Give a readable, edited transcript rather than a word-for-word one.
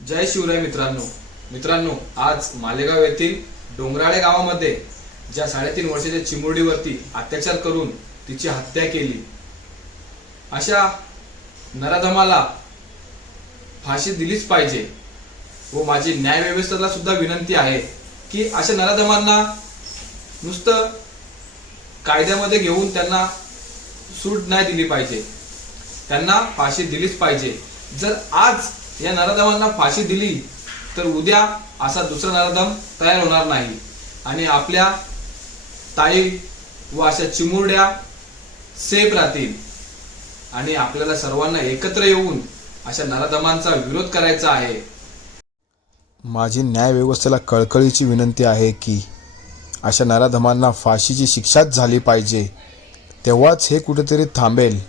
जय शिवराय मित्रांनो, आज मालेगाव येथील डोंगराळे गावामध्ये ज्या 3.5 वर्षाच्या चिमुरडीवरती अत्याचार करून तिची हत्या केली, अशा नराधमाला फाशी दिलीच पाहिजे। व माझी न्याय व्यवस्थेला सुद्धा विनंती आहे की अशा नराधमांना नुसतं कायद्यामध्ये घेऊन त्यांना सूट नाही दिली पाहिजे, त्यांना फाशी दिलीच पाहिजे। जर आज या नराधमांना फाशी दिली तर उद्या असा दुसरा नराधम तयार होणार नाही आणि आपल्या ताई व अशा चिमुरड्या सेफ राहतील। आणि आपल्याला सर्वांना एकत्र येऊन अशा नराधमांचा विरोध करायचा आहे। माझी न्याय व्यवस्थेला कळकळीची विनंती आहे की अशा नराधमांना फाशीची शिक्षाच झाली पाहिजे, तेव्हाच हे कुठेतरी थांबेल।